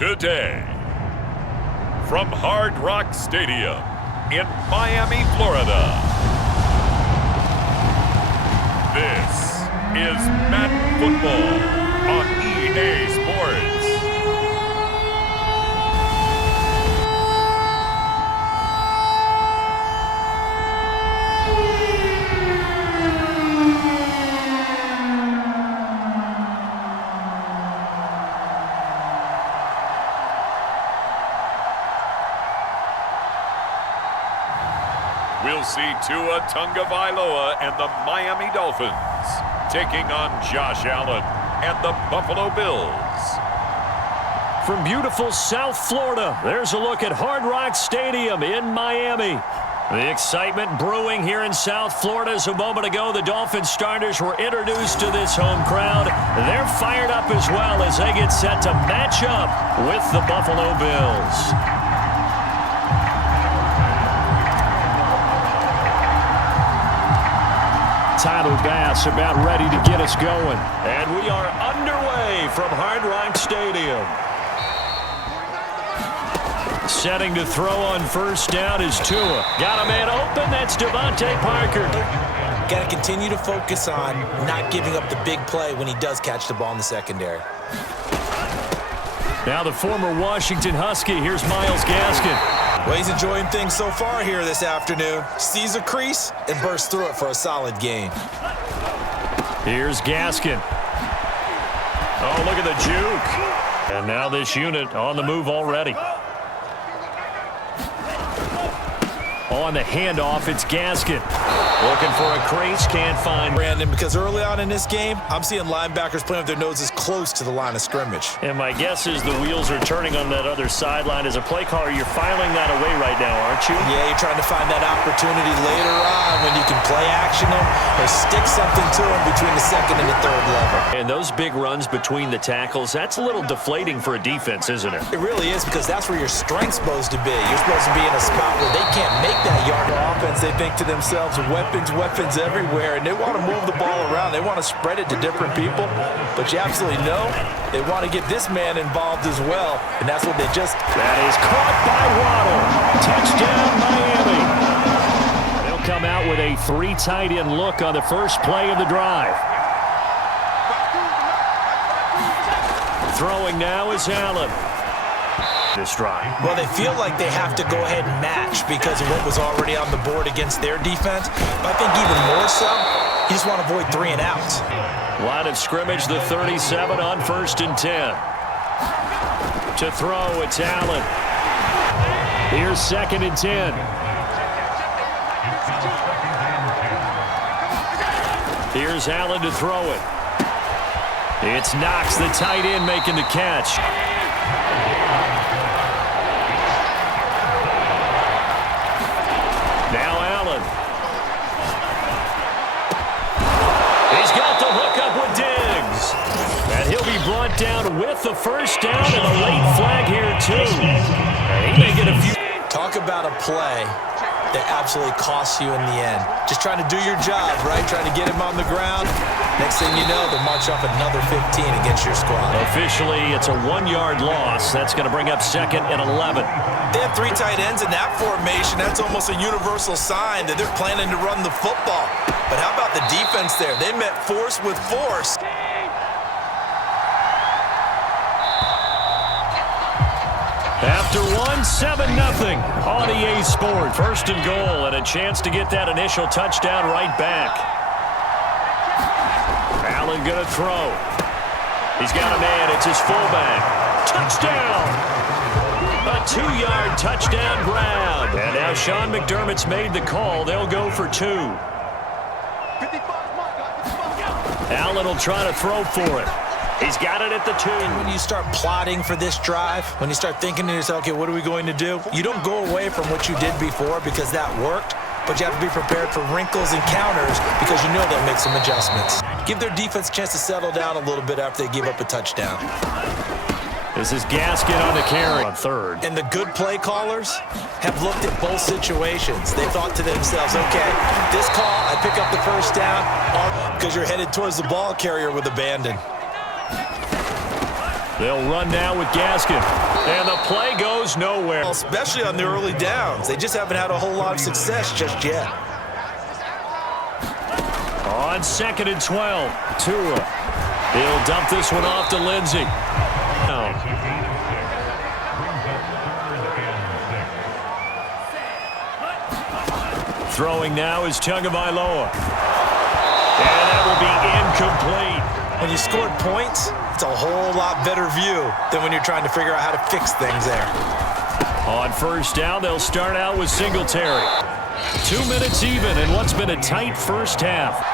Today, from Hard Rock Stadium in Miami, Florida, this is Madden Football on EA Sports. We'll see Tua Tagovailoa and the Miami Dolphins taking on Josh Allen and the Buffalo Bills. From beautiful South Florida, there's a look at Hard Rock Stadium in Miami. The excitement brewing here in South Florida as a moment ago the Dolphins starters were introduced to this home crowd. They're fired up as well as they get set to match up with the Buffalo Bills. Tyler Bass about ready to get us going. And we are underway from Hard Rock Stadium. Setting to throw on first down is Tua. Got a man open. That's Devontae Parker. Got to continue to focus on not giving up the big play when he does catch the ball in the secondary. Now the former Washington Husky. Here's Myles Gaskin. Well, he's enjoying things so far here this afternoon. Sees a crease and bursts through it for a solid gain. Here's Gaskin. Oh, look at the juke. And now this unit on the move already. On the handoff, it's Gaskin. Looking for a crease, can't find Brandon, because early on in this game, I'm seeing linebackers playing with their noses close to the line of scrimmage. And my guess is the wheels are turning on that other sideline. As a play caller, you're filing that away right now, aren't you? Yeah, you're trying to find that opportunity later on when you can play action them or stick something to them between the second and the third level. And those big runs between the tackles, that's a little deflating for a defense, isn't it? It really is, because that's where your strength's supposed to be. You're supposed to be in a spot where they can't make that yard. The offense, they think to themselves, weapons everywhere, and they want to move the ball around. They want to spread it to different people, but you absolutely know they want to get this man involved as well, and that's what they just... That is caught by Waddle. Touchdown, Miami. They'll come out with a 3 tight end look on the first play of the drive. Throwing now is Allen. This drive. Well, they feel like they have to go ahead and match because of what was already on the board against their defense. But I think even more so, you just want to avoid 3 and outs. Line of scrimmage, the 37 on 1st and 10. To throw, it's Allen. Here's 2nd and 10. Here's Allen to throw it. It's Knox, the tight end, making the catch. Now Allen. He's got the hook up with Diggs. And he'll be brought down with the first down and a late flag here too. And he may get a few. Talk about a play that absolutely costs you in the end. Just trying to do your job, right? Trying to get him on the ground. Next thing you know, they'll march off another 15 against your squad. Officially, it's a 1-yard loss. That's going to bring up 2nd and 11. They have 3 tight ends in that formation. That's almost a universal sign that they're planning to run the football. But how about the defense there? They met force with force. After 7-0 on EA Sports. 1st and goal and a chance to get that initial touchdown right back. Allen going to throw. He's got a man. It's his fullback. Touchdown! A 2-yard touchdown grab. And now Sean McDermott's made the call. They'll go for 2. Allen will try to throw for it. He's got it at the 2. When you start plotting for this drive, when you start thinking to yourself, okay, what are we going to do? You don't go away from what you did before because that worked, but you have to be prepared for wrinkles and counters because you know they'll make some adjustments. Give their defense a chance to settle down a little bit after they give up a touchdown. This is Gaskin on the carry on 3rd. And the good play callers have looked at both situations. They thought to themselves, okay, this call, I pick up the first down because you're headed towards the ball carrier with abandon. They'll run now with Gaskin. And the play goes nowhere. Especially on the early downs. They just haven't had a whole lot of success just yet. On 2nd and 12, Tua. He'll dump this one off to Lindsey. Throwing now is Tagovailoa. And that will be incomplete. When you scored points, it's a whole lot better view than when you're trying to figure out how to fix things there. On 1st down, they'll start out with Singletary. 2 minutes even in what's been a tight first half.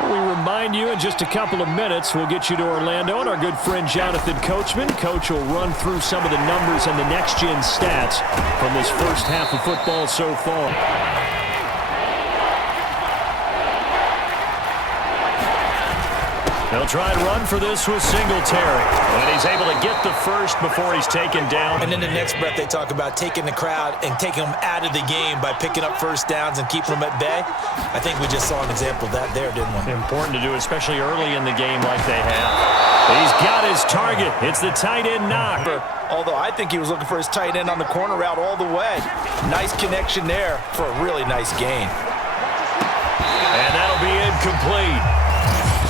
We remind you in just a couple of minutes, we'll get you to Orlando and our good friend Jonathan Coachman. Coach will run through some of the numbers and the next-gen stats from this first half of football so far. They'll try and run for this with Singletary. And he's able to get the first before he's taken down. And in the next breath, they talk about taking the crowd and taking them out of the game by picking up first downs and keeping them at bay. I think we just saw an example of that there, didn't we? Important to do, especially early in the game like they have. He's got his target. It's the tight end knock. Although I think he was looking for his tight end on the corner route all the way. Nice connection there for a really nice gain. And that'll be incomplete.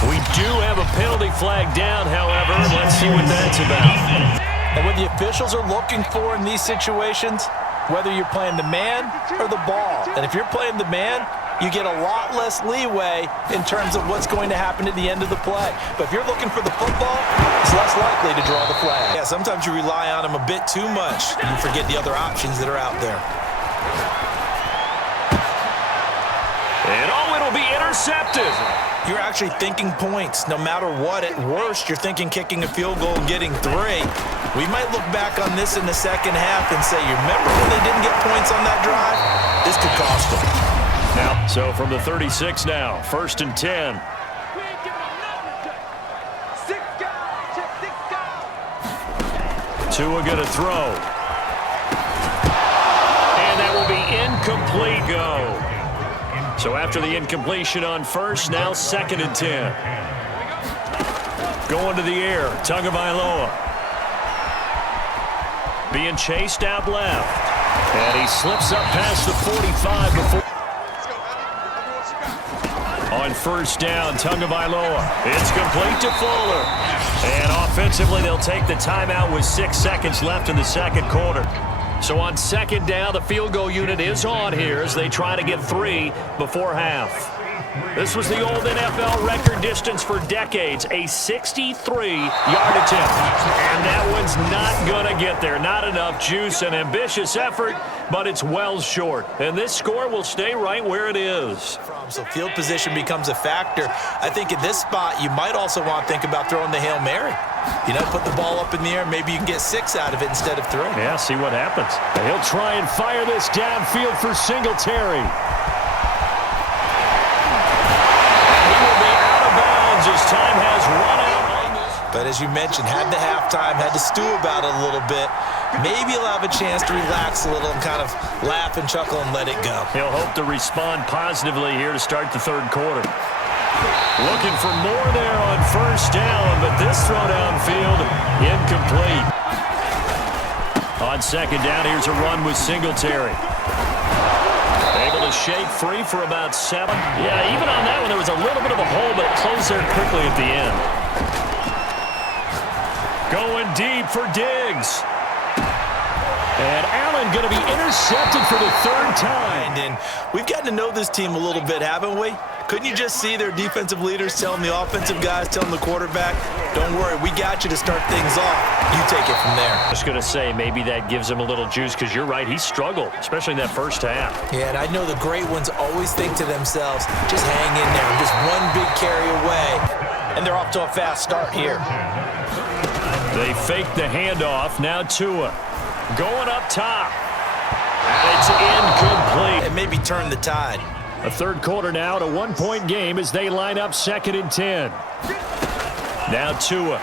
We do have a penalty flag down, however. Let's see what that's about. And what the officials are looking for in these situations, whether you're playing the man or the ball. And if you're playing the man, you get a lot less leeway in terms of what's going to happen at the end of the play. But if you're looking for the football, it's less likely to draw the flag. Yeah, sometimes you rely on them a bit too much. You forget the other options that are out there. And it'll be intercepted. You're actually thinking points. No matter what, at worst, you're thinking kicking a field goal and getting 3. We might look back on this in the second half and say, you remember when they didn't get points on that drive? This could cost them. Now, so from the 36 now, 1st and 10. Tua gonna throw. And that will be incomplete. Go. So after the incompletion on 1st, now 2nd and 10. Going to the air, Tagovailoa. Being chased out left. And he slips up past the 45 before. On 1st down, Tagovailoa. It's complete to Fuller. And offensively, they'll take the timeout with 6 seconds left in the 2nd quarter. So on 2nd down, the field goal unit is on here as they try to get 3 before half. This was the old NFL record distance for decades, a 63-yard attempt. And that one's not going to get there. Not enough juice, an ambitious effort, but it's well short. And this score will stay right where it is. So field position becomes a factor. I think at this spot, you might also want to think about throwing the Hail Mary. You know, put the ball up in the air, maybe you can get 6 out of it instead of 3. Yeah, see what happens. He'll try and fire this downfield for Singletary. As time has run out. But as you mentioned, had the halftime, had to stew about it a little bit. Maybe he'll have a chance to relax a little and kind of laugh and chuckle and let it go. He'll hope to respond positively here to start the 3rd quarter. Looking for more there on 1st down, but this throw downfield incomplete. On 2nd down, here's a run with Singletary. Able to shake free for about 7. Yeah, even on that one, there was a little bit of a hole, but it closed there quickly at the end. Going deep for Diggs. And Allen going to be intercepted for the 3rd time. And we've gotten to know this team a little bit, haven't we? Couldn't you just see their defensive leaders telling the offensive guys, telling the quarterback, don't worry, we got you to start things off. You take it from there. I was going to say, maybe that gives him a little juice because you're right, he struggled, especially in that 1st half. Yeah, and I know the great ones always think to themselves, just hang in there, just one big carry away. And they're off to a fast start here. They fake the handoff, now Tua. Going up top. And it's incomplete. And maybe turn the tide. A 3rd quarter now at a 1-point game as they line up 2nd and 10. Now Tua.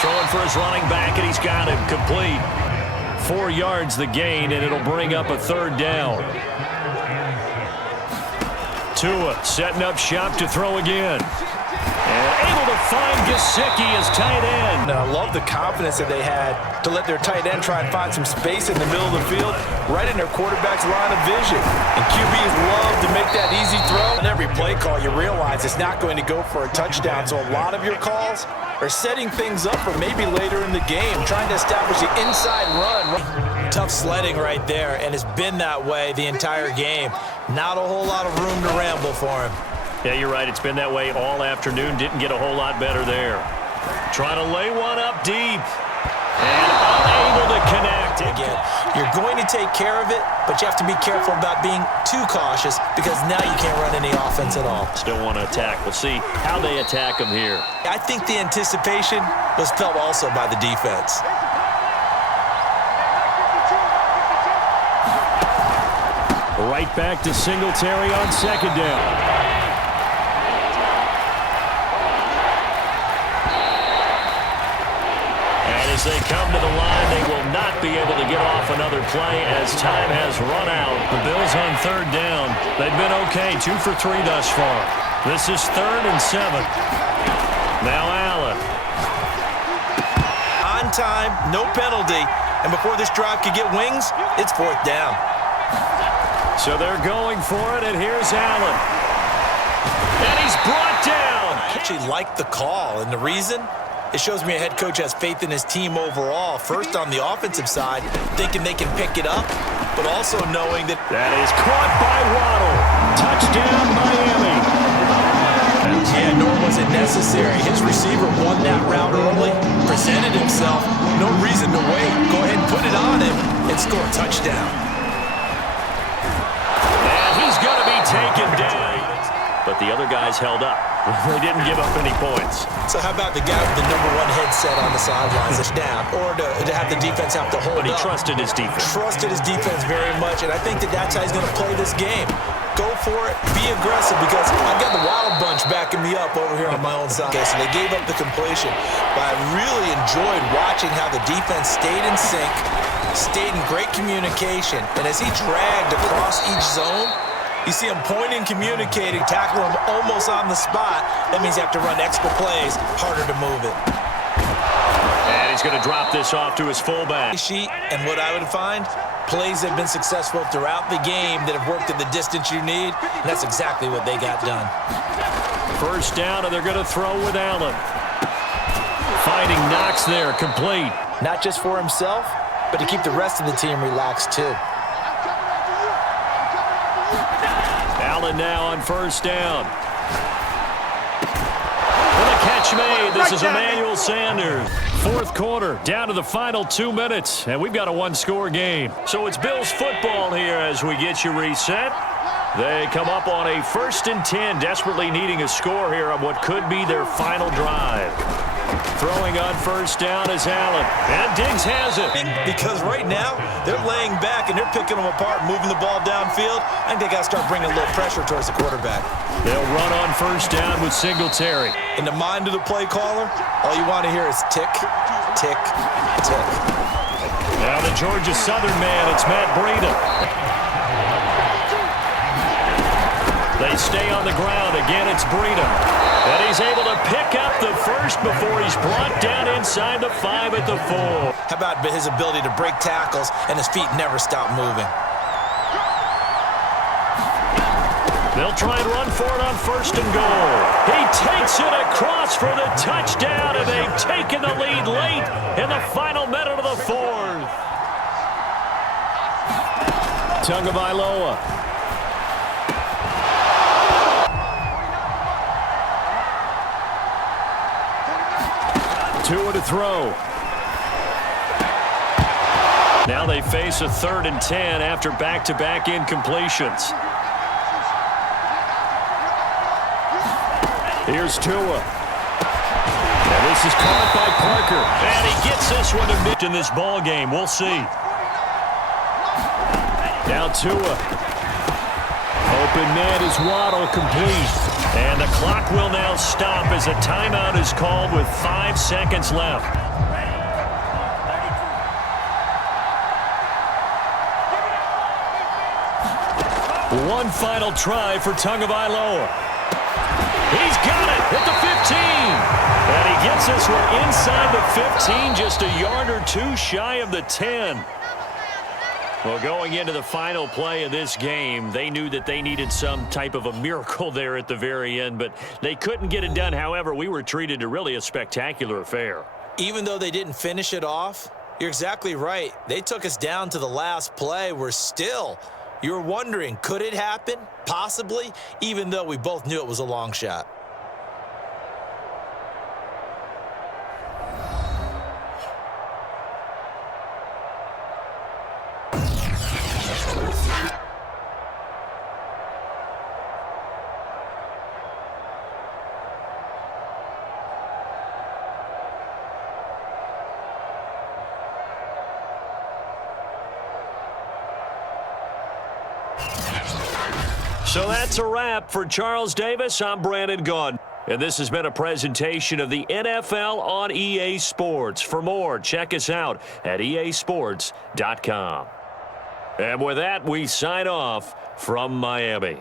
Throwing for his running back, and he's got him complete. 4 yards the gain, and it'll bring up a 3rd down. Tua setting up shop to throw again. And able to find Gesicki is tight end. And I love the confidence that they had to let their tight end try and find some space in the middle of the field, right in their quarterback's line of vision. And QBs love to make that easy throw. On every play call, you realize it's not going to go for a touchdown. So a lot of your calls are setting things up for maybe later in the game, trying to establish the inside run. Tough sledding right there, and it's been that way the entire game. Not a whole lot of room to ramble for him. Yeah, you're right. It's been that way all afternoon. Didn't get a whole lot better there. Trying to lay one up deep. And unable to connect. Again, you're going to take care of it, but you have to be careful about being too cautious because now you can't run any offense at all. Still want to attack. We'll see how they attack them here. I think the anticipation was felt also by the defense. Right back to Singletary on second down. As they come to the line, they will not be able to get off another play as time has run out. The Bills on third down. They've been okay, 2 for 3 thus far. This is 3rd and 7. Now Allen. On time, no penalty. And before this drive could get wings, it's 4th down. So they're going for it, and here's Allen. And he's brought down. I actually like the call, and the reason? It shows me a head coach has faith in his team overall. First on the offensive side, thinking they can pick it up, but also knowing that... That is caught by Waddle. Touchdown, Miami. Yeah, nor was it necessary. His receiver won that route early, presented himself. No reason to wait. Go ahead and put it on him and score a touchdown. And he's going to be taken down. But the other guys held up. They didn't give up any points. So how about the guy with the #1 headset on the sidelines that's down, or to have the defense have to hold up? But he trusted his defense. Trusted his defense very much, and I think that's how he's going to play this game. Go for it, be aggressive, because I've got the Wild Bunch backing me up over here on my own side. Okay, so they gave up the completion, but I really enjoyed watching how the defense stayed in sync, stayed in great communication, and as he dragged across each zone, you see him pointing, communicating, tackling him almost on the spot. That means you have to run extra plays, harder to move it. And he's going to drop this off to his fullback. Sheet, and what I would find, plays have been successful throughout the game that have worked at the distance you need, and that's exactly what they got done. First down, and they're going to throw with Allen. Finding Knox there, complete. Not just for himself, but to keep the rest of the team relaxed too. Allen now on first down. With a catch made, this is Emmanuel Sanders. 4th quarter, down to the final 2 minutes, and we've got a 1-score game. So it's Bills football here as we get you reset. They come up on a 1st and 10, desperately needing a score here on what could be their final drive. Throwing on first down is Allen, and Diggs has it. Because right now, they're laying back and they're picking them apart, moving the ball downfield. I think they got to start bringing a little pressure towards the quarterback. They'll run on first down with Singletary. In the mind of the play caller, all you want to hear is tick, tick, tick. Now the Georgia Southern man, it's Matt Breida. They stay on the ground. Again, it's Breida. And he's able to pick up the first before he's brought down inside the 5 at the 4. How about his ability to break tackles and his feet never stop moving? They'll try and run for it on first and goal. He takes it across for the touchdown, and they've taken the lead late in the final minute of the 4th. Tagovailoa. Tua to throw. Now they face a 3rd and 10 after back-to-back incompletions. Here's Tua. And this is caught by Parker. And he gets this one to miss in this ball game. We'll see. Now Tua. Open man is Waddle, complete. And the clock will now stop as a timeout is called with 5 seconds left. One final try for Tagovailoa. He's got it at the 15. And he Gets this one inside the 15, just a yard or two shy of the 10. Well, going into the final play of this game, they knew that they needed some type of a miracle there at the very end, but they couldn't get it done. However, we were treated to really a spectacular affair. Even though they didn't finish it off, you're exactly right. They took us down to the last play. You're wondering, could it happen? Possibly, even though we both knew it was a long shot. So that's a wrap for Charles Davis. I'm Brandon Gaudin. And this has been a presentation of the NFL on EA Sports. For more, check us out at easports.com. And with that, we sign off from Miami.